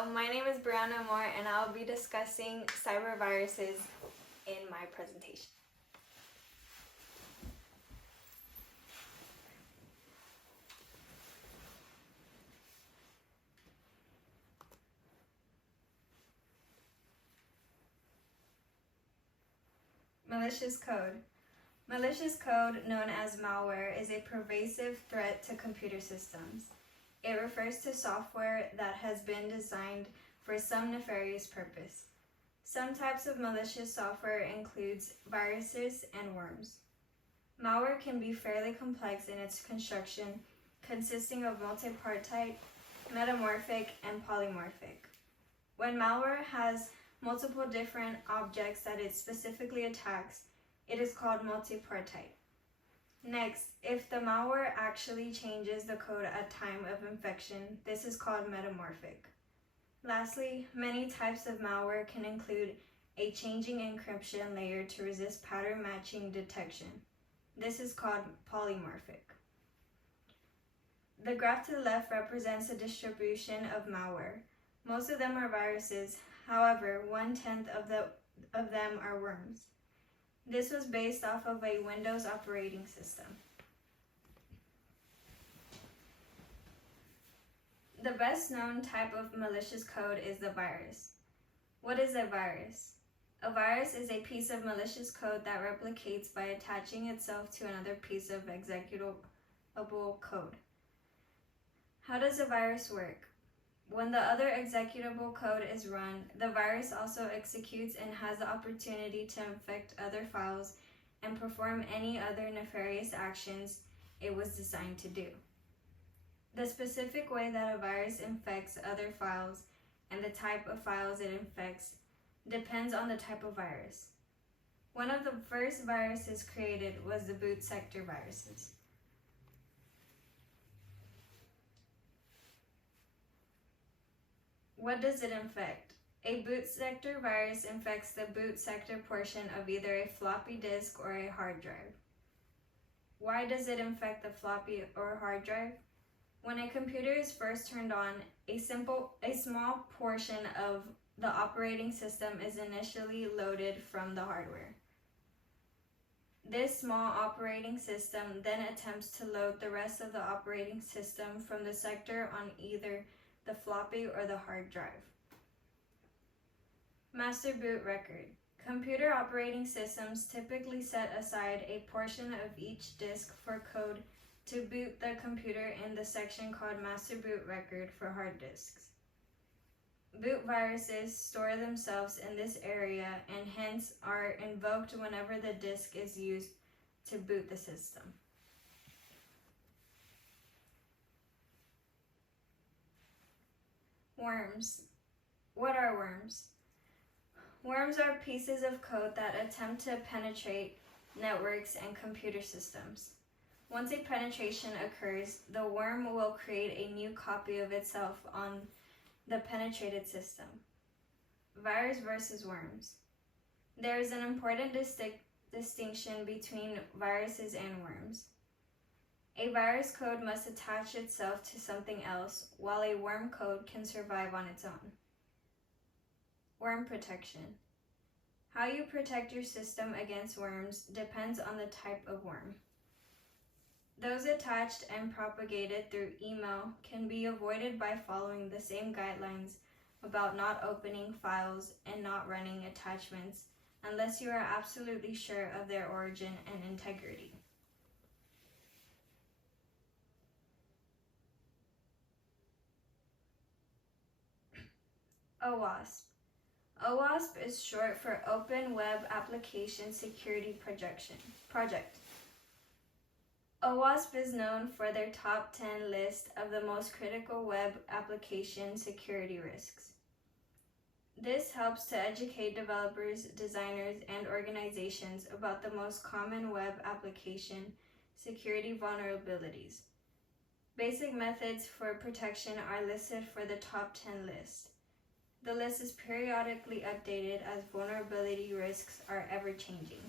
Hello, my name is Brianna Moore and I'll be discussing cyberviruses in my presentation. Malicious code. Malicious code, known as malware, is a pervasive threat to computer systems. It refers to software that has been designed for some nefarious purpose. Some types of malicious software includes viruses and worms. Malware can be fairly complex in its construction, consisting of multipartite, metamorphic, and polymorphic. When malware has multiple different objects that it specifically attacks, it is called multipartite. Next, if the malware actually changes the code at time of infection, this is called metamorphic. Lastly, many types of malware can include a changing encryption layer to resist pattern matching detection. This is called polymorphic. The graph to the left represents a distribution of malware. Most of them are viruses, however, 1/10 of them are worms. This was based off of a Windows operating system. The best known type of malicious code is the virus. What is a virus? A virus is a piece of malicious code that replicates by attaching itself to another piece of executable code. How does a virus work? When the other executable code is run, the virus also executes and has the opportunity to infect other files and perform any other nefarious actions it was designed to do. The specific way that a virus infects other files and the type of files it infects depends on the type of virus. One of the first viruses created was the boot sector viruses. What does it infect? A boot sector virus infects the boot sector portion of either a floppy disk or a hard drive. Why does it infect the floppy or hard drive? When a computer is first turned on, a small portion of the operating system is initially loaded from the hardware. This small operating system then attempts to load the rest of the operating system from the sector on either the floppy or the hard drive. Master boot record. Computer operating systems typically set aside a portion of each disk for code to boot the computer in the section called master boot record for hard disks. Boot viruses store themselves in this area and hence are invoked whenever the disk is used to boot the system. Worms. What are worms? Worms are pieces of code that attempt to penetrate networks and computer systems. Once a penetration occurs, the worm will create a new copy of itself on the penetrated system. Virus versus worms. There is an important distinction between viruses and worms. A virus code must attach itself to something else, while a worm code can survive on its own. Worm protection. How you protect your system against worms depends on the type of worm. Those attached and propagated through email can be avoided by following the same guidelines about not opening files and not running attachments unless you are absolutely sure of their origin and integrity. OWASP. OWASP is short for Open Web Application Security Project. OWASP is known for their top 10 list of the most critical web application security risks. This helps to educate developers, designers, and organizations about the most common web application security vulnerabilities. Basic methods for protection are listed for the top 10 list. The list is periodically updated as vulnerability risks are ever changing.